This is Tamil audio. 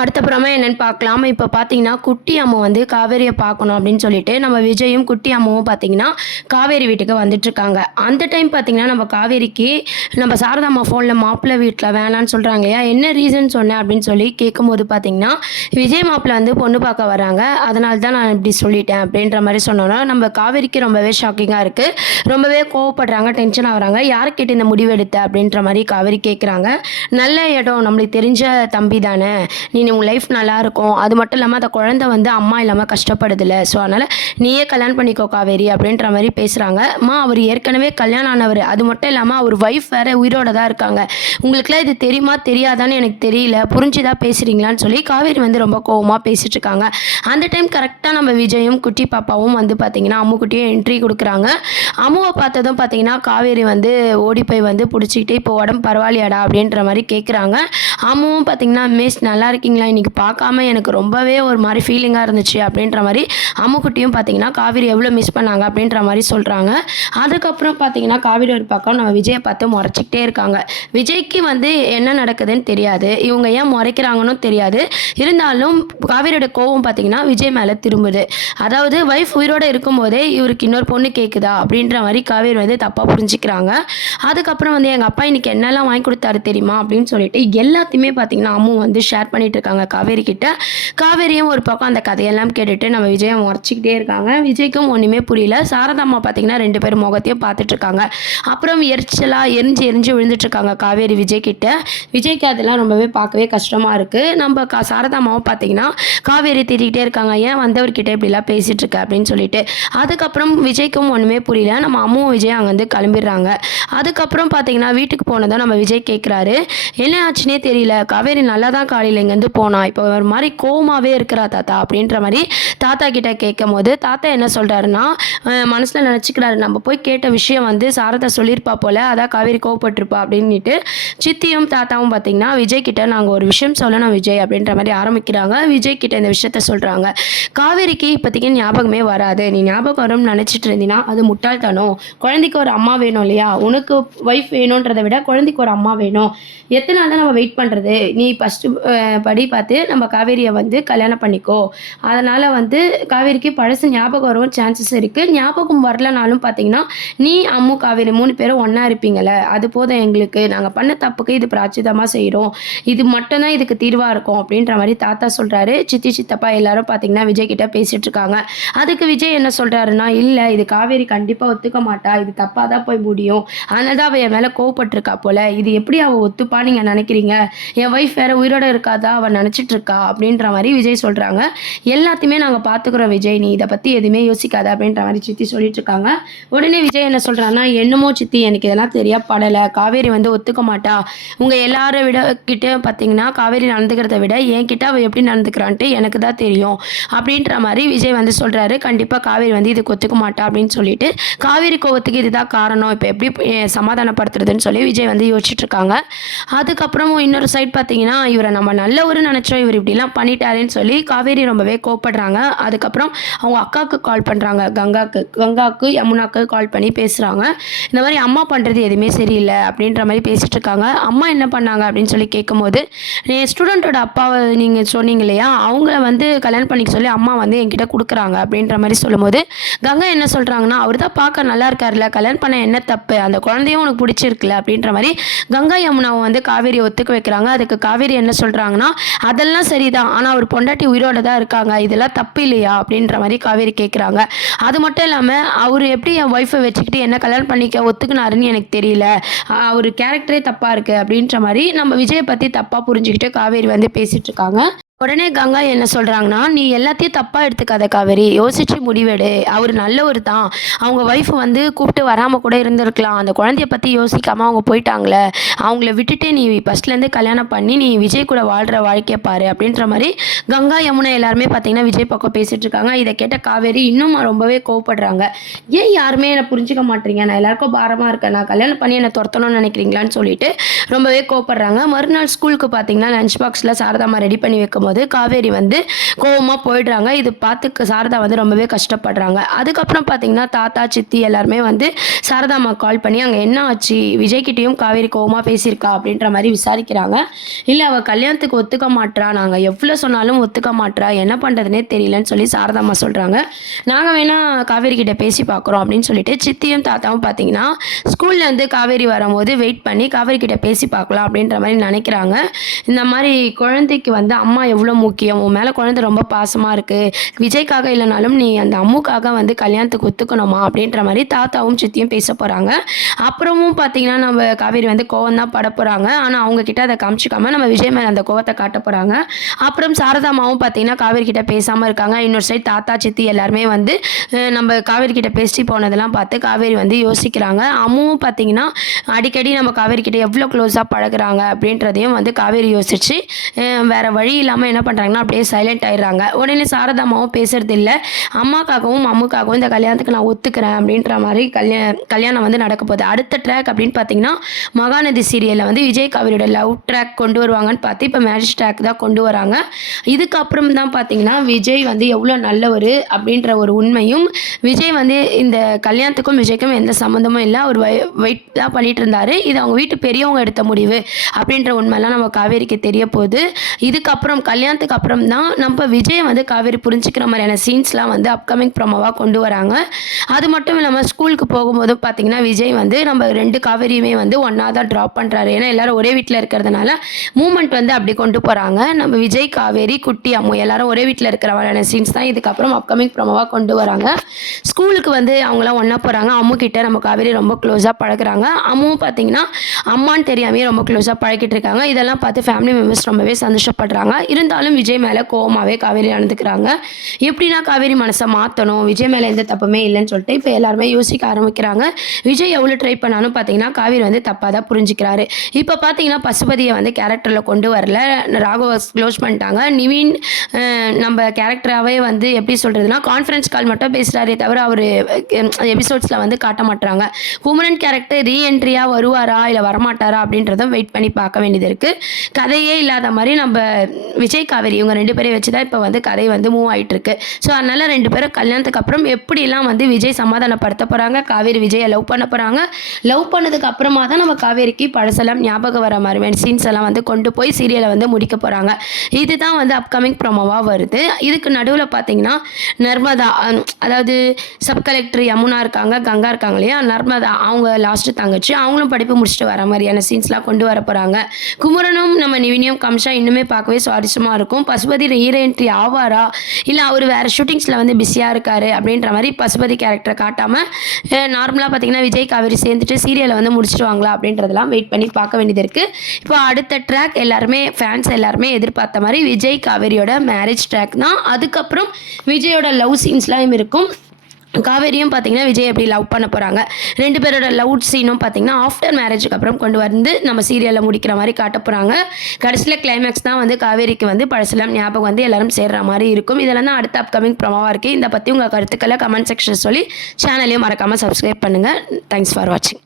அடுத்தப்புறமா என்னன்னு பார்க்கலாம். இப்போ பார்த்தீங்கன்னா, குட்டி அம்மு வந்து காவேரிய பார்க்கணும் அப்படின்னு சொல்லிட்டு, நம்ம விஜயும், குட்டி அம்முவும் பார்த்தீங்கன்னா, காவேரி வீட்டுக்கு வந்துட்டுருக்காங்க. அந்த டைம் பார்த்தீங்கன்னா, நம்ம காவேரிக்கு நம்ம சாரதா அம்மா ஃபோன்ல மாப்பிள்ளை வீட்ல வேணான்னு சொல்றாங்க இல்லையா? என்ன ரீசன் சொன்னேன் அப்படின்னு சொல்லி கேட்கும்போது பார்த்தீங்கன்னா, விஜய் மாப்பிள்ளை வந்து பொண்ணு பார்க்க வராங்க. அதனால தான் நான் இப்படி சொல்லிட்டேன் அப்படின்ற மாரி சொன்னோன, நம்ம காவேரிக்கு ரொம்பவே ஷாக்கிங்கா இருக்கு. ரொம்பவே கோவப்படுறாங்க, டென்ஷன் ஆகுறாங்க. யார கேட்டு இந்த முடிவு எடுத்த? அப்படின்ற மாரி காவேரி கேட்குறாங்க. நல்ல இடம், நம்மளுக்கு தெரிஞ்ச தம்பி தானே. நீ உன் லைஃப் நல்லாயிருக்கும். அது மட்டும் இல்லாமல் அந்த குழந்தை வந்து அம்மா இல்லாமல் கஷ்டப்படுதில்ல. ஸோ அதனால் நீயே கல்யாணம் பண்ணிக்கோ காவேரி அப்படின்ற மாதிரி பேசுகிறாங்க. அம்மா அவர் ஏற்கனவே கல்யாணம் ஆனவர். அது மட்டும் இல்லாமல் அவர் ஒய்ஃப் வேறு உயிரோட தான் இருக்காங்க. உங்களுக்குலாம் இது தெரியுமா தெரியாதான்னு எனக்கு தெரியல. புரிஞ்சுதான் பேசுகிறீங்களான்னு சொல்லி காவேரி வந்து ரொம்ப கோவமாக பேசிகிட்டு இருக்காங்க. அந்த டைம் கரெக்டாக நம்ம விஜயும் குட்டி பாப்பாவும் வந்து பார்த்திங்கன்னா அம்முக்குட்டியும் என்ட்ரி கொடுக்குறாங்க. அம்முவை பார்த்ததும் பார்த்திங்கன்னா காவேரி வந்து ஓடி போய் வந்து பிடிச்சிக்கிட்டு இப்போ உடம்பு பரவாயில்லையாடா அப்படின்ற மாதிரி கேட்குறாங்க. அம்முவும் பார்த்திங்கன்னா மிஸ் நல்லா இருக்கீங்களா, இன்றைக்கி பார்க்காம எனக்கு ரொம்பவே ஒரு மாதிரி ஃபீலிங்காக இருந்துச்சு அப்படின்ற மாதிரி அம்முக்குட்டியும் பார்த்திங்கன்னா காவேரி எவ்வளோ மிஸ் பண்ணாங்க அப்படின்ற மாதிரி சொல்கிறாங்க. அதுக்கப்புறம் பார்த்திங்கன்னா காவேரி ஒரு பக்கம் நம்ம விஜயை பார்த்து முறைச்சிக்கிட்டே இருக்காங்க. விஜய்க்கு வந்து என்ன நடக்குதுன்னு தெரியாது, இவங்க ஏன் முறைக்கிறாங்கன்னு தெரியாது. இருந்தாலும் காவேரியோட கோவம் பார்த்திங்கன்னா விஜய் மேலே திரும்புது. அதாவது ஒய்ஃப் உயிரோடு இருக்கும்போதே இவருக்கு இன்னொரு பொண்ணு கேட்குதா அப்படின்ற மாதிரி காவேரி வந்து தப்பாக புரிஞ்சுக்கிறாங்க. அதுக்கப்புறம் வந்து எங்கள் அப்பா இன்றைக்கி என்னெல்லாம் வாங்கி கொடுத்தாரு தெரியுமா அப்படின்னு சொல்லிட்டு எல்லாத்தையுமே பார்த்திங்கன்னா அம்மு வந்து ஷேர் பண்ணிட்டு இருக்காங்க காவேரி கிட்ட. காவேரியும் ஒரு பக்கம் அந்த கதையெல்லாம் கேட்டுட்டு நம்ம விஜயை முறைச்சிக்கிட்டே இருக்காங்க. விஜய்க்கும் ஒன்றுமே புரியல. சாரதாம்மா பார்த்தீங்கன்னா 2 பேரும் முகத்தையும் பார்த்துட்டு இருக்காங்க. அப்புறம் எரிச்சலாக எரிஞ்சு விழுந்துட்டு இருக்காங்க காவேரி விஜய் கிட்ட. விஜய்க்கு அதெல்லாம் ரொம்பவே பார்க்கவே கஷ்டமாக இருக்குது. நம்ம சாரதாம்மாவும் பார்த்தீங்கன்னா காவேரி திட்டிகிட்டே இருக்காங்க, ஏன் வந்தவர்கிட்ட இப்படிலாம் பேசிகிட்டு இருக்க அப்படின்னு சொல்லிட்டு. அதுக்கப்புறம் விஜய்க்கும் ஒன்றுமே புரியல. நம்ம அம்முவும் விஜய் அங்கே வந்து கிளம்பிடுறாங்க. அதுக்கப்புறம் பார்த்தீங்கன்னா வீட்டுக்கு போனதும் நம்ம விஜய் கேட்குறாரு, என்ன ஆச்சுன்னே தெரியல, காவேரி நல்லா தான் காலையில் இங்கேருந்து போனா, இப்போ ஒரு மாதிரி கோவமாகவே இருக்கிறா தாத்தா அப்படின்ற மாதிரி தாத்தா கிட்ட கேட்கும் போது தாத்தா என்ன சொல்கிறாருன்னா, மனசில் நினச்சிக்கிறாரு நம்ம போய் கேட்ட விஷயம் வந்து சாரதா சொல்லியிருப்பா போல், அதான் காவேரி கோவப்பட்டிருப்பா அப்படின்ட்டு. சித்தியும் தாத்தாவும் பார்த்தீங்கன்னா விஜய் கிட்ட நாங்கள் ஒரு விஷயம் சொல்லணும் விஜய் அப்படின்ற மாதிரி ஆரம்பிக்கிறாங்க. விஜய் கிட்ட இந்த விஷயத்த சொல்கிறாங்க. காவேரிக்கு இப்போதைக்கு ஞாபகமே வராது, நீ ஞாபகம் வரும்னு நினச்சிட்டு இருந்தீங்கன்னா அது முட்டாள்தனம். குழந்தைக்கு ஒரு அம்மா வேணும் இல்லையா, உனக்கு ஒய்ஃப் வேணுன்றதை விட குழந்தைக்கு ஒரு அம்மா வேணும். எத்தனை நாள் தான் நம்ம வெயிட் பண்ணுறது, நீ ஃபஸ்ட்டு படி பார்த்து நம்ம காவேரியை வந்து கல்யாணம் பண்ணிக்கோ. அதனால் வந்து காவேரிக்கு பழசு ஞாபகம் வரும் சான்சஸ் இருக்குது. ஞாபகம் வரலனாலும் பார்த்தீங்கன்னா நீ அம்மு காவேரி 3 பேரும் ஒன்றா இருப்பீங்கள, அது போதும் எங்களுக்கு. நாங்கள் பண்ண தப்புக்கு இது பிராச்சிதமாக செய்கிறோம், இது மட்டும்தான் இதுக்கு தீர்வாக இருக்கும் அப்படின்ற மாதிரி தாத்தா சொல்கிறாரு. சித்தி சித்தப்பா எல்லாரும் பார்த்தீங்கன்னா விஜய் கிட்ட பேசிகிட்டு இருக்காங்க. அதுக்கு விஜய் என்ன சொல்கிறாருன்னா, இல்லை இது காவேரி கண்டிப்பாக ஒத்துக்க மாட்டா, இது தப்பாக தான் போய் முடியும், அதனால தான் அவள் என் மேலே கோவப்பட்டிருக்கா போல், இது எப்படி அவள் ஒத்துப்பா நீங்கள் நினைக்கிறீங்க, என் ஒய்ஃப் வேறு உயிரோடு இருக்காதா அவள் நினச்சிட்டு இருக்கா அப்படின்ற மாதிரி விஜய் சொல்கிறாங்க. எல்லாத்தையுமே நாங்கள் பார்த்துக்குறோம் விஜய், நீ இதை பற்றி எதுவுமே யோசிக்காத அப்படின்ற மாதிரி சித்தி சொல்லிட்டு இருக்காங்க. உடனே விஜய் என்ன சொல்கிறான்னா, என்னமோ சித்தி எனக்கு இதெல்லாம் தெரியப்படலை, காவேரி வந்து ஒத்துக்க மாட்டா, உங்கள் எல்லாரை விட கிட்டே பார்த்தீங்கன்னா காவேரி நடந்துக்கிறத விட என்கிட்ட அவள் எப்படி நடந்துக்கிறான்ட்டு எனக்கு தான் தெரியும் அப்படின்ற மாதிரி விஜய் வந்து சொல்கிறாரு. கண்டிப்பாக காவேரி வந்து இதுக்கு ஒத்துக்க மாட்டா அப்படின்னு சொல்லிட்டு, காவேரி கோவத்துக்கு இதுதான் காரணம், இப்போ எப்படி சமாதானப்படுத்துறதுன்னு சொல்லி விஜய் வந்து யோசிச்சுட்டு இருக்காங்க. அதுக்கப்புறமும் இன்னொரு சைட் பார்த்தீங்கன்னா இவரை நம்ம நல்ல ஒரு நினச்சோம், இவர் இப்படிலாம் பண்ணிட்டாருன்னு சொல்லி காவேரி ரொம்பவே கோவப்படுறாங்க. அதுக்கப்புறம் அவங்க அக்காவுக்கு கால் பண்ணுறாங்க, கங்காவுக்கு யமுனாவுக்கு கால் பண்ணி பேசுகிறாங்க. இந்த மாதிரி அம்மா பண்ணுறது எதுவுமே சரியில்லை அப்படின்ற மாதிரி பேசிகிட்டு இருக்காங்க. அம்மா என்ன பண்ணாங்க அப்படின்னு சொல்லி கேட்கும்போது, என் ஸ்டூடெண்ட்டோட அப்பாவை நீங்கள் சொன்னீங்க இல்லையா, அவங்கள வந்து கல்யாணம் பண்ணிக்க சொல்லி அம்மா வந்து என்கிட்ட கொடுக்குறாங்க அப்படின்ற மாதிரி சொல்லும்போது, கங்கா என்ன சொல்கிறாங்கன்னா, அவர் தான் பார்க்க நல்லா இருக்கார்ல, கல்யாணம் பண்ண என்ன தப்பு, அந்த குழந்தையும் உனக்கு பிடிச்சிருக்குல்ல அப்படின்ற மாதிரி கங்கா யமுனாவை வந்து காவேரி ஒத்துக்க வைக்கிறாங்க. அதுக்கு காவேரி என்ன சொல்கிறாங்கன்னா, அதெல்லாம் சரிதான், ஆனால் அவர் பொண்டாட்டி உயிரோட தான் இருக்காங்க, இதெல்லாம் தப்பு இல்லையா அப்படின்ற மாதிரி காவேரி கேட்குறாங்க. அது மட்டும் இல்லாமல் அவர் எப்படி என் ஒய்ஃபை வச்சுக்கிட்டு என்ன கல்யாணம் பண்ணிக்க ஒத்துக்குனாருன்னு எனக்கு தெரியல, அவர் கேரக்டரே தப்பாக இருக்குது அப்படின்ற மாதிரி நம்ம விஜயை பற்றி தப்பாக புரிஞ்சுக்கிட்டு காவேரி வந்து பேசிகிட்டு இருக்காங்க. உடனே கங்கா என்ன சொல்கிறாங்கன்னா, நீ எல்லாத்தையும் தப்பாக எடுத்துக்காத காவேரி, யோசித்து முடிவெடு, அவர் நல்லவர் தான், அவங்க ஒய்ஃப் வந்து கூப்பிட்டு வராமல் கூட இருந்திருக்கலாம், அந்த குழந்தைய பற்றி யோசிக்காமல் அவங்க போயிட்டாங்களே, அவங்கள விட்டுட்டு நீ ஃபஸ்ட்லேருந்து கல்யாணம் பண்ணி நீ விஜய் கூட வாழ்கிற வாழ்க்கையை பாரு அப்படின்ற மாதிரி கங்கா யமுனா எல்லாருமே பார்த்தீங்கன்னா விஜய் பக்கம் பேசிகிட்டு இருக்காங்க. இதை கேட்ட காவேரி இன்னும் ரொம்பவே கோவப்படுறாங்க. ஏன் யாருமே என்னை புரிஞ்சிக்க மாட்டீங்க, நான் எல்லாருக்கும் பாரமாக இருக்கேன், நான் கல்யாணம் பண்ணி என்னை துரத்தணும்னு நினைக்கிறீங்களான்னு சொல்லிட்டு ரொம்பவே கோவப்படுறாங்க. மறுநாள் ஸ்கூலுக்கு பார்த்தீங்கன்னா லஞ்ச் பாக்ஸில் சாரதாம்மா ரெடி பண்ணி வைக்கும் இருக்கும்போது காவேரி வந்து கோவமாக போயிடுறாங்க. இது பார்த்து சாரதா வந்து ரொம்பவே கஷ்டப்படுறாங்க. அதுக்கப்புறம் பார்த்தீங்கன்னா தாத்தா சித்தி எல்லாருமே வந்து சாரதா அம்மா கால் பண்ணி அங்கே என்ன ஆச்சு, விஜய்கிட்டையும் காவேரி கோவமாக பேசியிருக்கா அப்படின்ற மாதிரி விசாரிக்கிறாங்க. இல்லை அவள் கல்யாணத்துக்கு ஒத்துக்க மாட்றா, நாங்கள் எவ்வளோ சொன்னாலும் ஒத்துக்க மாட்றா, என்ன பண்ணுறதுனே தெரியலன்னு சொல்லி சாரதா அம்மா சொல்கிறாங்க. நாங்கள் வேணால் காவேரி கிட்ட பேசி பார்க்குறோம் அப்படின்னு சொல்லிட்டு சித்தியும் தாத்தாவும் பார்த்தீங்கன்னா ஸ்கூல்லேருந்து காவேரி வரும்போது வெயிட் பண்ணி காவேரி கிட்ட பேசி பார்க்கலாம் அப்படின்ற மாதிரி நினைக்கிறாங்க. இந்த மாதிரி குழந்தைக்கு வந்து அம்மா எவ்வளோ முக்கியம், உன் மேலே குழந்தை ரொம்ப பாசமாக இருக்குது, விஜய்க்காக இல்லைனாலும் நீ அந்த அம்முக்காக வந்து கல்யாணத்துக்கு ஒத்துக்கணுமா அப்படின்ற மாதிரி தாத்தாவும் சித்தியும் பேச போகிறாங்க. அப்புறமும் பார்த்தீங்கன்னா நம்ம காவேரி வந்து கோவம் தான் பட போகிறாங்க. ஆனால் அவங்க கிட்ட அதை காமிச்சிக்காம நம்ம விஜய் மேலே அந்த கோவத்தை காட்ட போகிறாங்க. அப்புறம் சாரதாமாவும் பார்த்தீங்கன்னா காவேரி கிட்ட பேசாமல் இருக்காங்க. இன்னொரு சைடு தாத்தா சித்தி எல்லாருமே வந்து நம்ம காவேரி கிட்ட பேசி போனதெல்லாம் பார்த்து காவேரி வந்து யோசிக்கிறாங்க. அம்முவும் பார்த்தீங்கன்னா அடிக்கடி நம்ம காவேரி கிட்ட எவ்வளோ க்ளோஸாக பழகுறாங்க அப்படின்றதையும் வந்து காவேரி யோசிச்சு வேற வழி இல்லாமல் என்ன பண்ணுறாங்கன்னா அப்படியே சைலண்ட் ஆயிடுறாங்க. உடனே சாரதாமாவும் பேசுறது இல்லை, அம்மாக்காகவும் அம்முக்காகவும் இந்த கல்யாணத்துக்கு நான் ஒத்துக்கிறேன் அப்படின்ற மாதிரி கல்யாணம் வந்து நடக்க போகுது. அடுத்த ட்ராக் அப்படின்னு பார்த்தீங்கன்னா மகாநதி சீரியலில் வந்து விஜய் காவேரியோட லவ் ட்ராக் கொண்டு வருவாங்கன்னு பார்த்து இப்போ மேரேஜ் ட்ராக் தான் கொண்டு வராங்க. இதுக்கப்புறம் தான் பார்த்தீங்கன்னா விஜய் வந்து எவ்வளோ நல்லவர் அப்படின்ற ஒரு உண்மையும், விஜய் வந்து இந்த கல்யாணத்துக்கும் விஜய்க்கும் எந்த சம்மந்தமும் இல்லை, அவர் வெயிட் தான் பண்ணிட்டு இருந்தார், இது அவங்க வீட்டு பெரியவங்க எடுத்த முடிவு அப்படின்ற உண்மைலாம் நம்ம காவேரிக்கு தெரிய போகுது. இதுக்கப்புறம் கல்யாணத்துக்கு அப்புறம் தான் நம்ம விஜய் வந்து காவேரி புரிஞ்சுக்கிற மாதிரியான சீன்ஸ்லாம் வந்து அப்கமிங் ப்ரோமோவாக கொண்டு வராங்க. அது மட்டும் இல்லாமல் ஸ்கூலுக்கு போகும்போது பார்த்தீங்கன்னா விஜய் வந்து நம்ம 2 காவேரியுமே வந்து ஒன்றா தான் ட்ராப் பண்ணுறாரு. ஏன்னா எல்லாரும் ஒரே வீட்டில் இருக்கிறதுனால மூமெண்ட் வந்து அப்படி கொண்டு போகிறாங்க. நம்ம விஜய் காவேரி குட்டி அம்மு எல்லாரும் ஒரே வீட்டில் இருக்கிற மாதிரியான சீன்ஸ் தான் இதுக்கப்புறம் அப்கமிங் ப்ரோமோவாக கொண்டு வராங்க. ஸ்கூலுக்கு வந்து அவங்களாம் ஒன்றா போகிறாங்க. அம்மு கிட்ட நம்ம காவேரி ரொம்ப க்ளோஸாக பழகுறாங்க. அம்முவும் பார்த்தீங்கன்னா அம்மான்னு தெரியாமே ரொம்ப க்ளோஸாக பழகிட்டு இருக்காங்க. இதெல்லாம் பார்த்து ஃபேமிலி மெம்பர்ஸ் ரொம்பவே சந்தோஷப்படுறாங்க. இருந்தாலும் விஜய் மேலே கோவமாகவே காவேரி நடந்துக்கிறாங்க. எப்படின்னா காவேரி மனசை மாற்றணும், விஜய் மேலே எந்த தப்புமே இல்லைன்னு சொல்லிட்டு இப்போ எல்லாருமே யோசிக்க ஆரம்பிக்கிறாங்க. விஜய் எவ்வளோ ட்ரை பண்ணாலும் பார்த்தீங்கன்னா காவேரி வந்து தப்பாக தான் புரிஞ்சுக்கிறாரு. இப்போ பார்த்தீங்கன்னா பசுபதியை வந்து கேரக்டரில் கொண்டு வரல, ராகவ க்ளோஸ் பண்ணிட்டாங்க. நிவின் நம்ம கேரக்டராகவே வந்து எப்படி சொல்கிறதுனா கான்ஃபரன்ஸ் கால் மட்டும் பேசுகிறாரே தவிர அவர் எபிசோட்ஸில் வந்து காட்ட மாட்டாங்க. குமரன் கேரக்டர் ரீஎன்ட்ரியாக வருவாரா இல்லை வரமாட்டாரா அப்படின்றதும் வெயிட் பண்ணி பார்க்க வேண்டியது இருக்குது. கதையே இல்லாத மாதிரி நம்ம விஜய் காவேரி இவங்க 2 பேரையும் வச்சு தான் இப்போ வந்து கதை வந்து மூவ் ஆகிட்டு இருக்கு. ஸோ அதனால் 2 பேரும் கல்யாணத்துக்கு அப்புறம் எப்படிலாம் வந்து விஜய் சமாதானப்படுத்த போகிறாங்க, காவேரி விஜயை லவ் பண்ண போகிறாங்க, லவ் பண்ணதுக்கு அப்புறமா தான் நம்ம காவேரிக்கு பழசெல்லாம் ஞாபகம் வர மாதிரி சீன்ஸ் எல்லாம் வந்து கொண்டு போய் சீரியலை வந்து முடிக்க போகிறாங்க. இதுதான் வந்து அப்கமிங் ப்ரோமோவாக வருது. இதுக்கு நடுவில் பார்த்தீங்கன்னா நர்மதா, அதாவது சப் கலெக்டர் யமுனா இருக்காங்க, கங்கா இருக்காங்க இல்லையா, நர்மதா அவங்க லாஸ்ட்டு தங்கச்சி, அவங்களும் படிப்பு முடிச்சுட்டு வர மாதிரியான சீன்ஸ்லாம் கொண்டு வர போகிறாங்க. குமரனும் நம்ம நிவினியும் காமிச்சா இன்னுமே பார்க்கவே சுவாரஸ்யமாக இருக்கும். பசுபதி ரீஎன்ட்ரி ஆவாரா இல்லை அவர் வேறு ஷூட்டிங்ஸில் வந்து பிஸியாக இருக்காரு அப்படின்ற மாதிரி பசுபதி கேரக்டரை காட்டாமல் நார்மலாக பார்த்தீங்கன்னா விஜய் காவேரி சேர்ந்துட்டு சீரியலை வந்து முடிச்சிடுவாங்களா அப்படின்றதெல்லாம் வெயிட் பண்ணி பார்க்க வேண்டியது இருக்குது. இப்போ அடுத்த ட்ராக் எல்லாருமே ஃபேன்ஸ் எல்லாருமே எதிர்பார்த்த மாதிரி விஜய் காவேரியோட மேரேஜ் ட்ராக் தான். அதுக்கப்புறம் விஜயோட லவ் சீன்ஸ்லாம் இருக்கும். காவேரியும் பார்த்தீங்கன்னா விஜய் எப்படி லவ் பண்ண போகிறாங்க, 2 பேரோட லவ் சீனும் பார்த்தீங்கன்னா ஆஃப்டர் மேரேஜுக்கு அப்புறம் கொண்டு வந்து நம்ம சீரியலில் முடிக்கிற மாதிரி காட்ட போகிறாங்க. கடைசியில் கிளைமேக்ஸ் தான் வந்து காவேரிக்கு வந்து பழசெல்லாம் ஞாபகம் வந்து எல்லாரும் சேர்ற மாதிரி இருக்கும். இதெல்லாம் தான் அடுத்த அப்கமிங் ப்ரோமோவாக இருக்குது. இதை பற்றி உங்கள் கருத்துக்களை கமெண்ட் செக்ஷன் சொல்லி சேனலையும் மறக்காமல் சப்ஸ்கிரைப் பண்ணுங்கள். தேங்க்ஸ் ஃபார் வாட்சிங்.